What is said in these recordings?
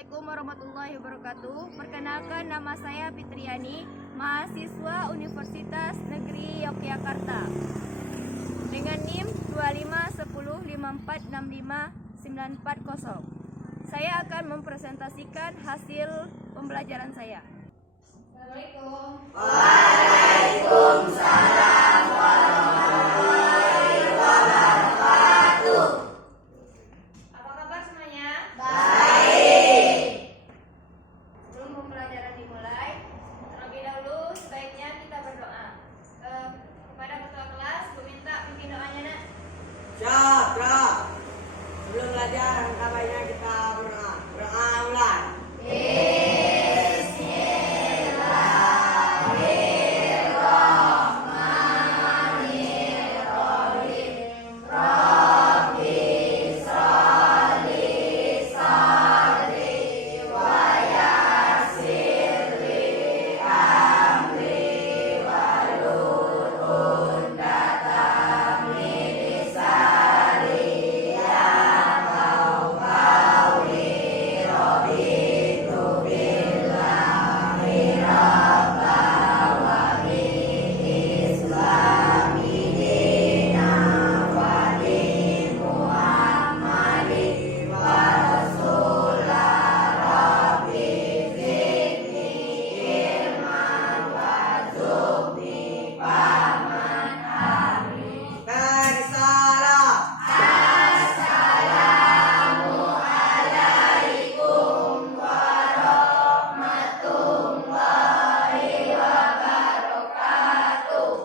Assalamualaikum warahmatullahi wabarakatuh. Perkenalkan, nama saya Fitriani, mahasiswa Universitas Negeri Yogyakarta dengan NIM 2510546590. Saya akan mempresentasikan hasil pembelajaran saya. Assalamualaikum. Waalaikumsalam warahmatullahi wabarakatuh. Apa kabar semuanya? Baik. Sebelum pembelajaran dimulai, terlebih dahulu sebaiknya kita berdoa. Kepada ketua kelas, gue minta pimpin doanya, Nak. Siap. Sebelum belajar, angka baiknya kita berdoa. Berdoa ulang.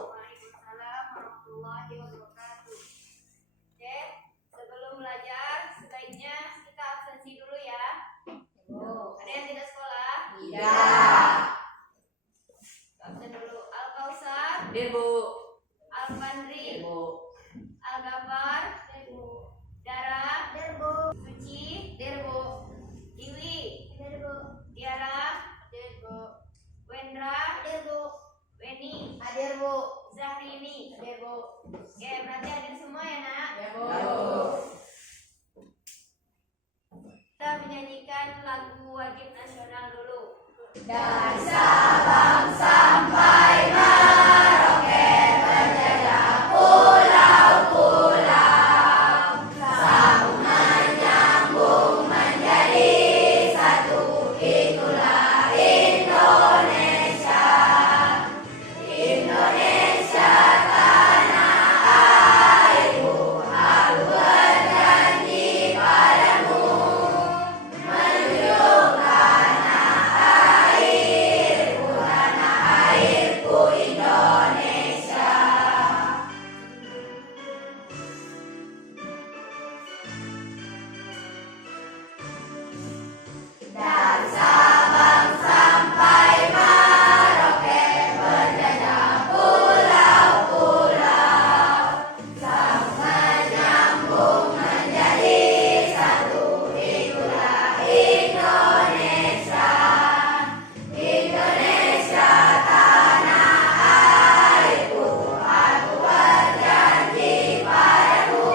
Waalaikumsalam warahmatullahi wabarakatuh. Oke, sebelum belajar sebaiknya kita absensi dulu ya. Ada yang tidak sekolah? Tidak. Absen dulu. Al-Kausar, Bu. Al-Fandri, Bu. Al-Gafar, Dara, Suci, Iwi, Tiara, Wendra, Weni, Zahrini. Oke, berarti hadir semua ya, Nak? Kita menyanyikan lagu wajib nasional dulu. Dari Sabang sampai Merauke berjajah pulau-pulau, sambung menyambung menjadi satu, itulah Indonesia. Indonesia tanah airku, aku berjanji padamu, menunjuk tanah airku Indonesia. Dari Sabang sampai Merauke berjajah pulau-pulau, sambung menyambung menjadi satu, itulah Indonesia. Indonesia tanah airku, aku berjanji padamu,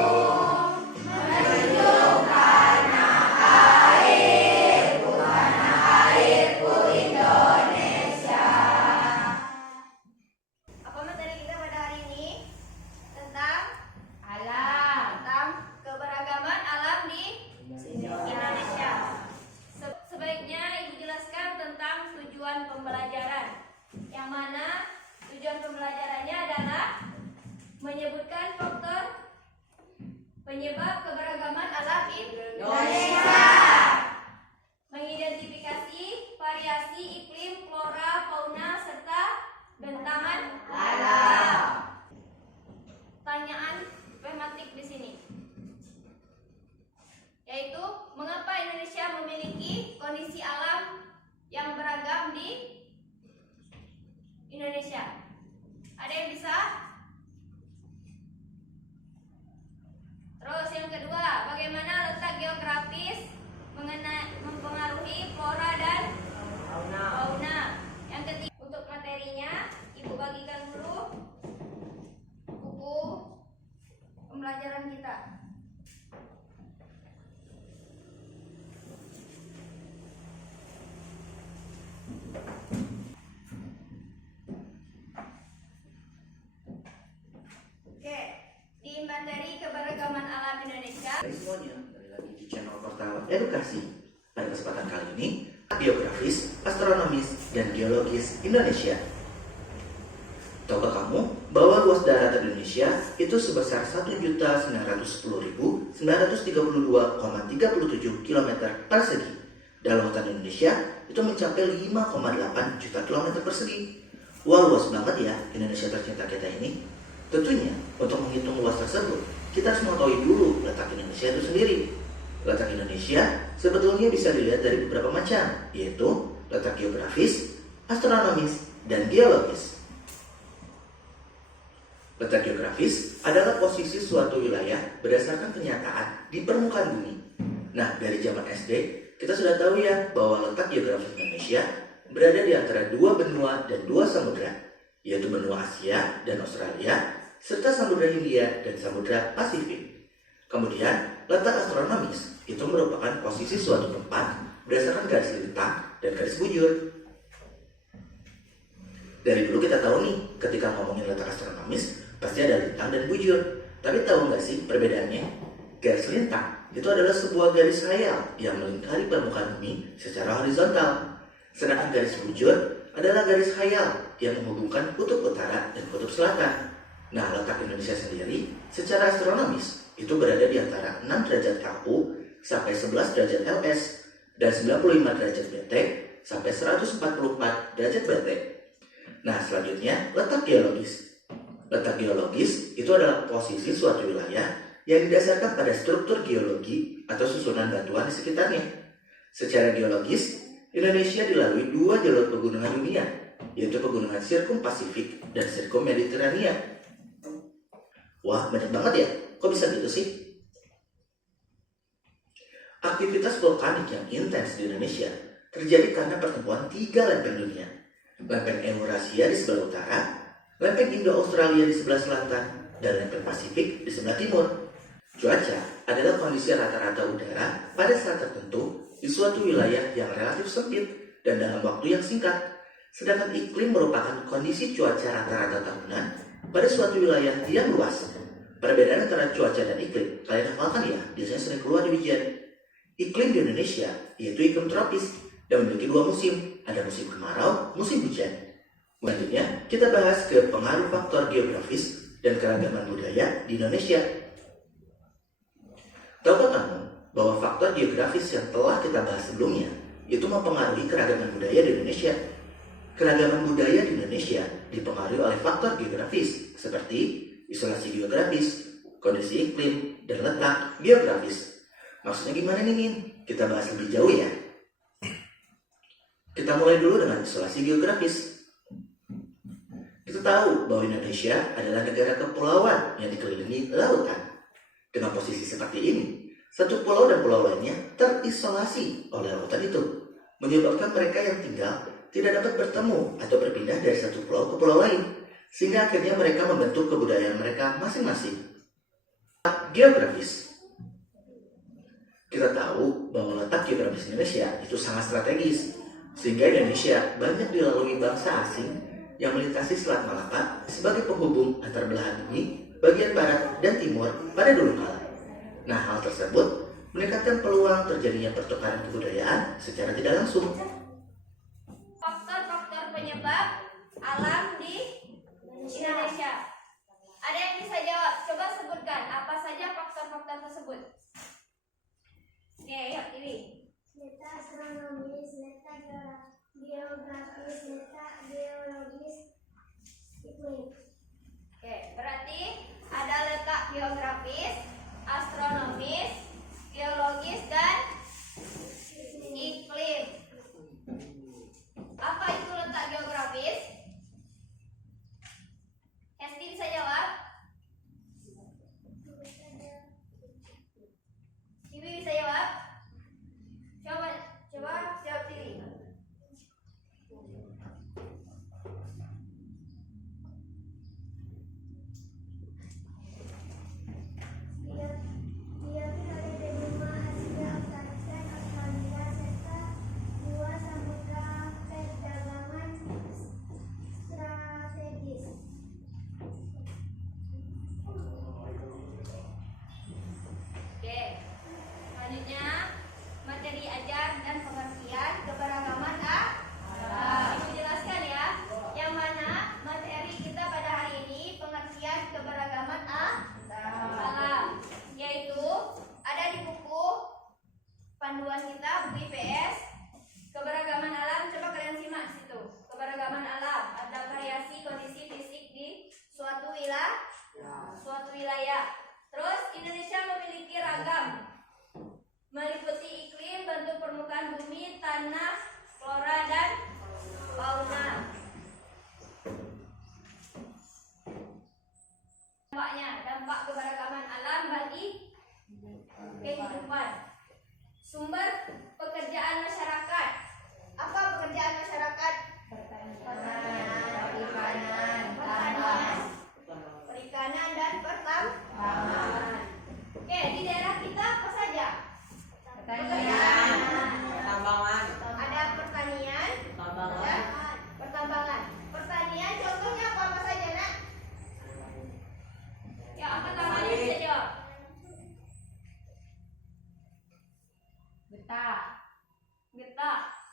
menunjuk tanah airku Indonesia. Apa materi kita pada hari ini? Tentang Alam tentang keberagaman alam di Indonesia. Sebaiknya Ibu jelaskan tentang tujuan pembelajaran. Yang mana tujuan pembelajarannya adalah menyebutkan faktor penyebab keberagaman alam Indonesia. mengidentifikasi variasi iklim, flora, fauna, serta bentangan Alam. Pertanyaan tematik di sini, yaitu mengapa Indonesia memiliki kondisi alam yang beragam di Indonesia? Ada yang bisa? Terus yang kedua, bagaimana letak geografis Hai semuanya, kembali lagi di channel portal edukasi. Pada kesempatan kali ini, geografis, astronomis, dan geologis Indonesia. Tahukah kamu bahwa luas daratan Indonesia itu sebesar 1.910.932,37 km persegi. Dan lautan Indonesia itu mencapai 5,8 juta kilometer persegi. Wah, luas banget ya Indonesia tercinta kita ini. Tentunya, untuk menghitung luas tersebut, kita harus mengetahui dulu letak Indonesia itu sendiri. Letak Indonesia sebetulnya bisa dilihat dari beberapa macam, yaitu letak geografis, astronomis, dan geologis. Letak geografis adalah posisi suatu wilayah berdasarkan kenyataan di permukaan bumi. Nah, dari zaman SD, kita sudah tahu ya bahwa letak geografis Indonesia berada di antara dua benua dan dua samudra, yaitu benua Asia dan Australia, serta Samudra Hindia dan Samudra Pasifik. Kemudian, letak astronomis itu merupakan posisi suatu tempat berdasarkan garis lintang dan garis bujur. Dari dulu kita tahu nih, ketika ngomongin letak astronomis, pasti ada lintang dan bujur. Tapi tahu nggak sih perbedaannya? Garis lintang itu adalah sebuah garis khayal yang melingkari permukaan bumi secara horizontal. Sedangkan garis bujur adalah garis khayal yang menghubungkan kutub utara dan kutub selatan. Nah, letak Indonesia sendiri secara astronomis itu berada di antara 6 derajat KU sampai 11 derajat LS dan 95 derajat BT sampai 144 derajat BT. Nah, selanjutnya letak geologis. Letak geologis itu adalah posisi suatu wilayah yang didasarkan pada struktur geologi atau susunan batuan di sekitarnya. Secara geologis, Indonesia dilalui dua jalur pegunungan dunia, yaitu pegunungan Sirkum Pasifik dan Sirkum Mediterania. Wah, banyak banget ya. Kok bisa gitu sih? Aktivitas vulkanik yang intens di Indonesia terjadi karena pertemuan 3 lempeng dunia. Lempeng Eurasia di sebelah utara, lempeng Indo-Australia di sebelah selatan, dan lempeng Pasifik di sebelah timur. Cuaca adalah kondisi rata-rata udara pada saat tertentu di suatu wilayah yang relatif sempit dan dalam waktu yang singkat. Sedangkan iklim merupakan kondisi cuaca rata-rata tahunan pada suatu wilayah yang luas. Perbedaan antara cuaca dan iklim, kalian hafalkan ya, biasanya sering keluar di ujian. Iklim di Indonesia yaitu iklim tropis dan memiliki 2 musim, ada musim kemarau, musim hujan. Selanjutnya, kita bahas ke pengaruh faktor geografis dan keragaman budaya di Indonesia. Tahukah kamu bahwa faktor geografis yang telah kita bahas sebelumnya itu mempengaruhi keragaman budaya di Indonesia? Keragaman budaya di Indonesia dipengaruhi oleh faktor geografis seperti isolasi geografis, kondisi iklim, dan letak geografis. Maksudnya gimana nih, Min? Kita bahas lebih jauh ya. Kita mulai dulu dengan isolasi geografis. Kita tahu bahwa Indonesia adalah negara kepulauan yang dikelilingi lautan. Dengan posisi seperti ini, satu pulau dan pulau lainnya terisolasi oleh lautan itu, menyebabkan mereka yang tinggal tidak dapat bertemu atau berpindah dari satu pulau ke pulau lain, sehingga akhirnya mereka membentuk kebudayaan mereka masing-masing. Geografis. Kita tahu bahwa letak geografis Indonesia itu sangat strategis, sehingga Indonesia banyak dilalui bangsa asing yang melintasi Selat Malaka sebagai penghubung antar belahan bumi bagian barat dan timur pada dulu kala. Nah, hal tersebut meningkatkan peluang terjadinya pertukaran kebudayaan secara tidak langsung. Faktor-faktor penyebab alam di Indonesia. Ada yang bisa jawab? Coba sebutkan apa saja faktor-faktor tersebut. Nih, yuk, ini. Letak astronomis, letak geografis, letak geologis, iklim. Oke, berarti ada letak geografis, astronomis, geologis, dan iklim. Apa itu letak geografis? Hesti bisa jawab? Ibu bisa jawab? Coba jawab diri. Dia berada di benua Asia, Australia,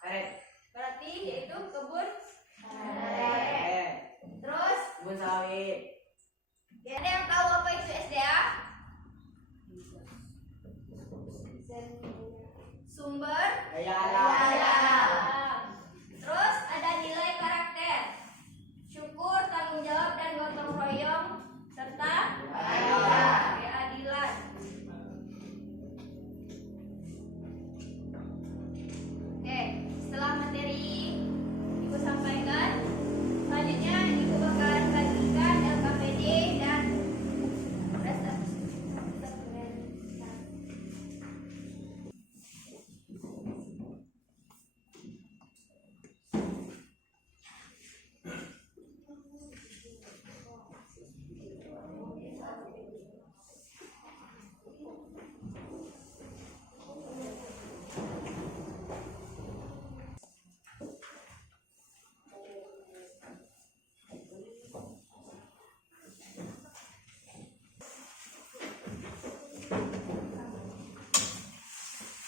Karet. Berarti yaitu kebun karet. Karet. Terus, Kebun sawit. ada yang tahu apa itu SDA? Sumber Daya daya alam. alam. Terus ada nilai karakter, syukur, tanggung jawab dan gotong royong serta keadilan. Oke, setelah materi Ibu sampaikan, selanjutnya Ibu bakalan bagikan LKPD dan prestasi.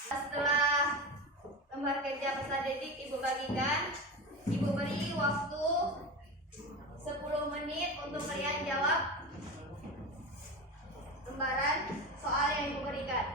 Setelah lembar kerja peserta didik Ibu bagikan, Ibu beri waktu 10 menit untuk kalian jawab lembaran soal yang Ibu berikan.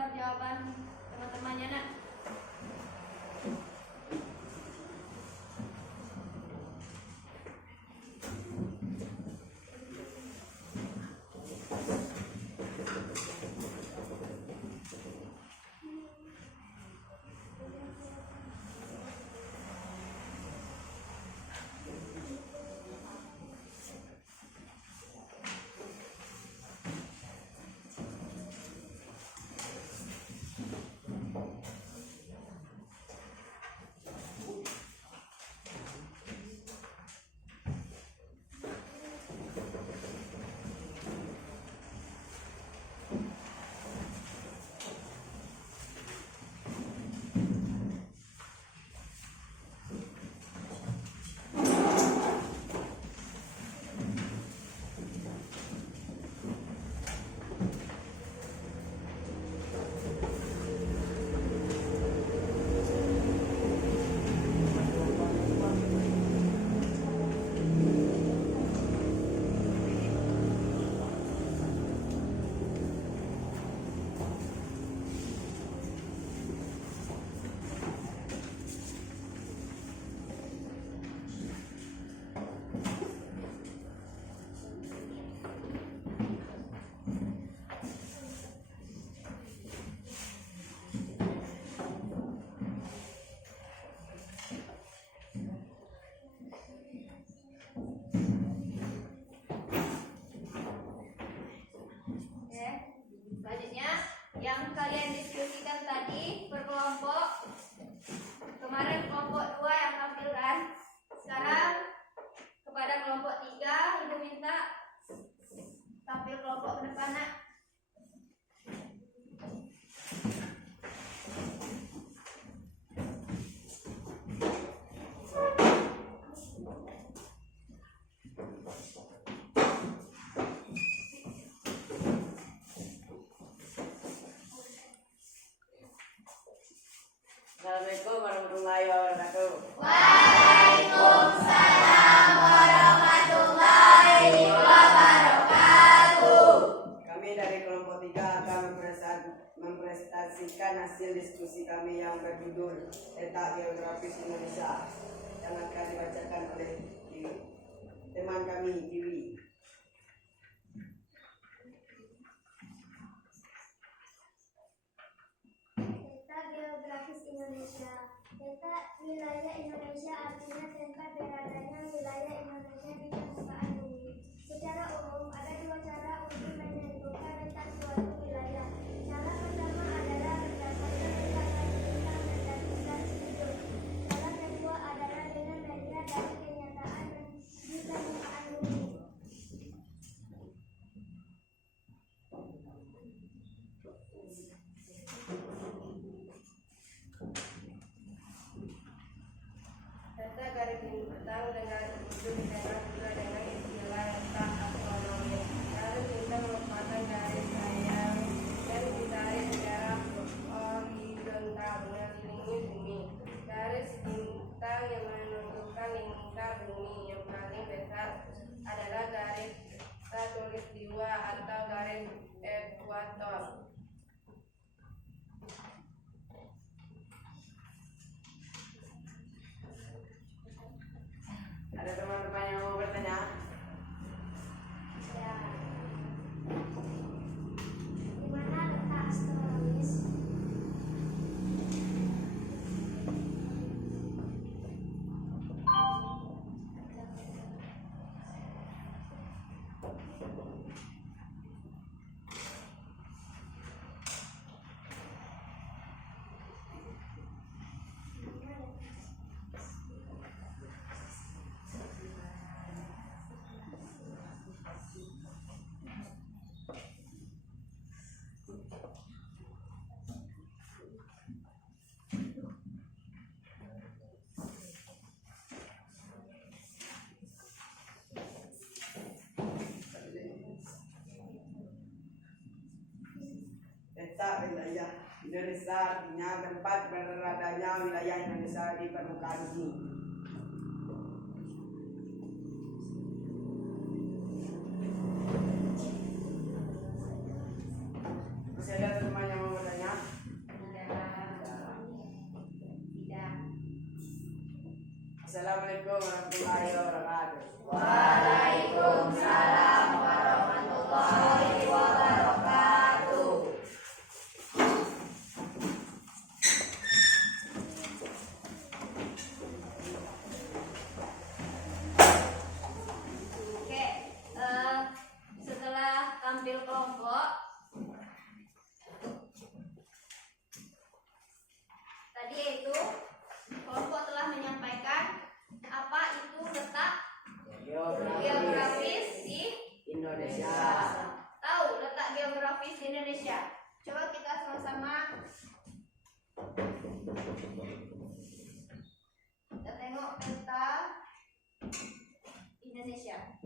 daftar jawaban teman-temannya nak. Selanjutnya yang kalian diskusikan tadi berkelompok. Kemarin kelompok 2 yang tampil kan. Sekarang kepada kelompok 3 ibu minta tampil kelompok ke depan nak. Assalamualaikum warahmatullahi wabarakatuh. Waalaikumsalam warahmatullahi wabarakatuh. Kami dari kelompok 3 akan mempresentasikan hasil diskusi kami yang berjudul Letak Geografis Indonesia yang akan dibacakan oleh teman kami, Kiwi. Letak geografis Indonesia. Letak wilayah Indonesia artinya tempat beradanya wilayah Indonesia di permukaan bumi. Secara umum ada 2 cara untuk menentukan letak suatu wilayah. Cara pertama adalah berdasarkan rentakan bintang dan garis hidup. Cara kedua adalah dengan melihat dari kenyataan di permukaan bumi. Data garis bintang dengan hidup dikenal juga dengan istilah letak astronomi. Garis bintang merupakan garis sayang yang ditarik secara horizontal mengelilingi bumi. Garis bintang yang menunjukkan lingkar bumi yang paling besar adalah garis khatulistiwa atau garis ekuator. Ada teman-teman yang mau bertanya? Ya. Di mana letak astronomis? Letak wilayah Indonesia artinya tempat beradanya wilayah Indonesia di permukaan bumi. Masih ada teman yang mau bertanya? Assalamualaikum warahmatullahi wabarakatuh. Waalaikumsalam warahmatullahi wabarakatuh. Oke, setelah tampil kelompok, tadi yaitu kelompok telah menyampaikan apa itu letak geografis di Indonesia. Tahu letak geografis di Indonesia? Coba kita sama-sama kita tengok peta Indonesia.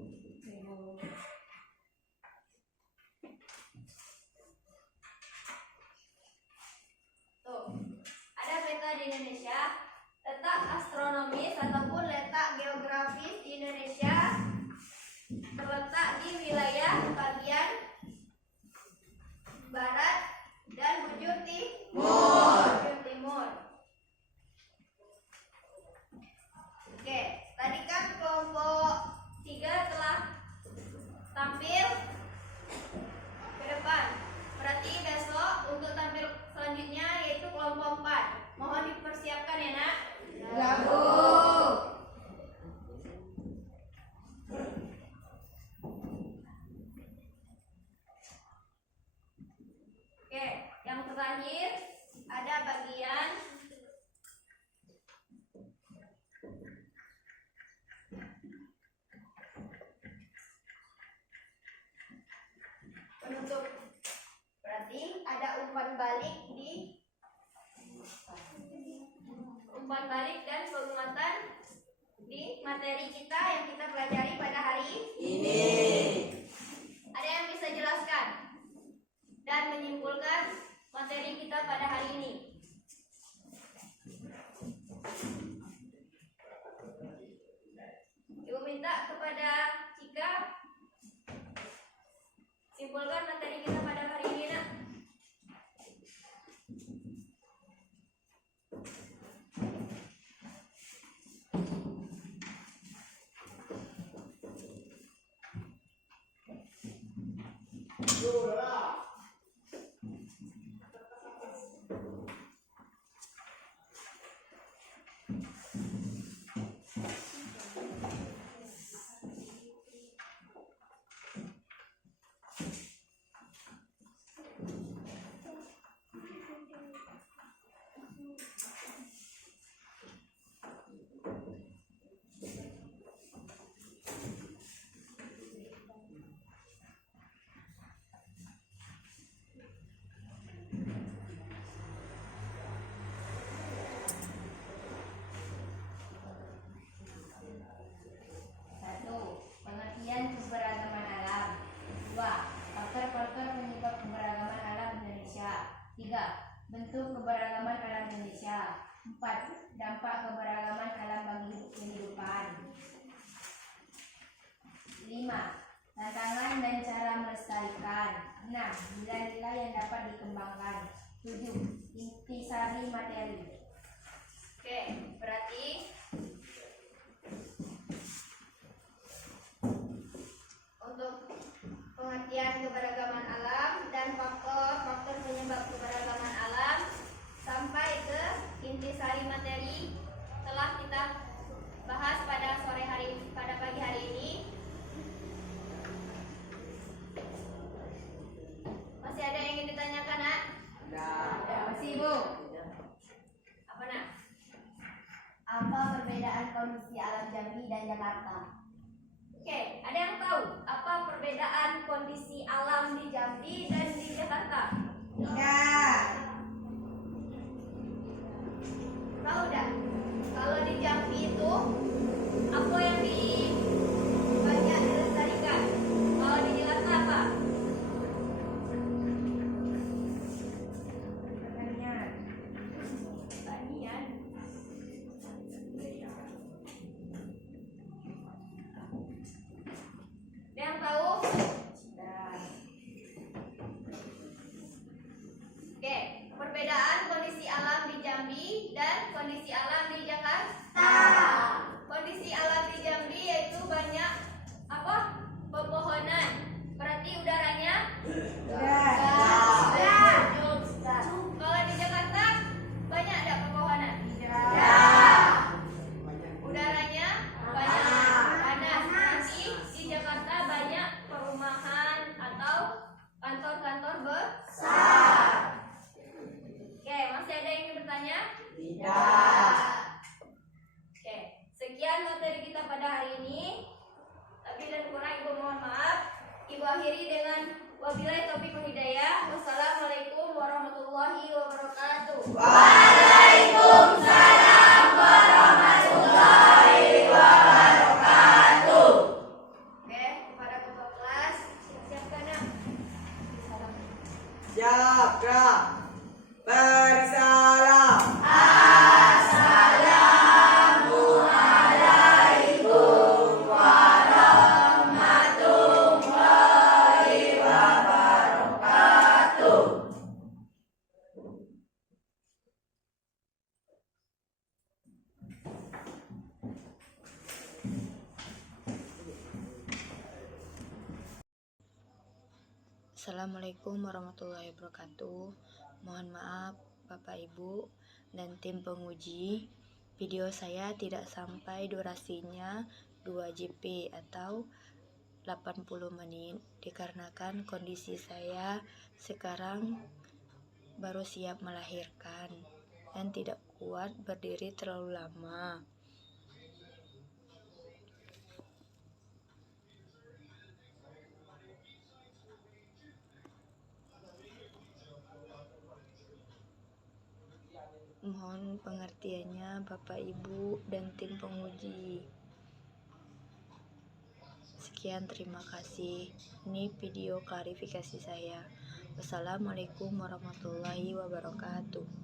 Tuh, ada peta di Indonesia. Letak astronomis ataupun letak geografis di Indonesia terletak di wilayah bagian barat dan bujur timur. Oke, tadi kan kelompok 3 telah tampil ke depan. Berarti besok untuk tampil selanjutnya yaitu kelompok 4. Mohon dipersiapkan ya, Nak. Ya, Bu. Oke, yang terakhir ada bagian penutup. Berarti ada umpan balik dan penguatan di materi kita yang kita pelajari pada hari Ini. Ada yang bisa jelaskan dan menyimpulkan materi kita pada hari ini? Ibu minta kepada Cika simpulkan materi kita pada hari ini, Nak. Bentuk keberagaman alam Indonesia. 4. Dampak keberagaman alam bagi kehidupan. 5. Tantangan dan cara melestarikan. 6. Nilai-nilai yang dapat dikembangkan. 7. Intisari materi. Oke, berarti untuk pengertian keberagaman alam dan faktor-faktor penyebab keberagaman alam sampai ke intisari materi telah kita bahas pada pagi hari ini. Masih ada yang ingin ditanyakan, Nak? Ada. Masih, Ibu? Apa, Nak? Apa perbedaan kondisi alam Jambi dan Jakarta? Oke, ada yang tahu apa perbedaan kondisi alam di Jambi dan di Jakarta? Tidak. Tahu dah? Kalau di Jambi itu apa yang banyak dilestarikan? Kalau di Jakarta apa? Pertanian. Ada yang tahu? Oke, perbedaan kondisi alam di Jambi dan kondisi alam di Jakarta. dengan wabillahi taufiq wal hidayah. Wassalamualaikum warahmatullahi wabarakatuh. Oke, kepada ketua kelas, siap-siapkan nak. Siap, gerak. Bersalam. Assalamualaikum warahmatullahi wabarakatuh. Mohon maaf Bapak Ibu dan tim penguji, video saya tidak sampai durasinya 2 GP atau 80 menit dikarenakan kondisi saya sekarang baru siap melahirkan dan tidak kuat berdiri terlalu lama. Mohon pengertiannya Bapak Ibu dan tim penguji. Sekian, terima kasih. Ini video klarifikasi saya. Wassalamualaikum warahmatullahi wabarakatuh.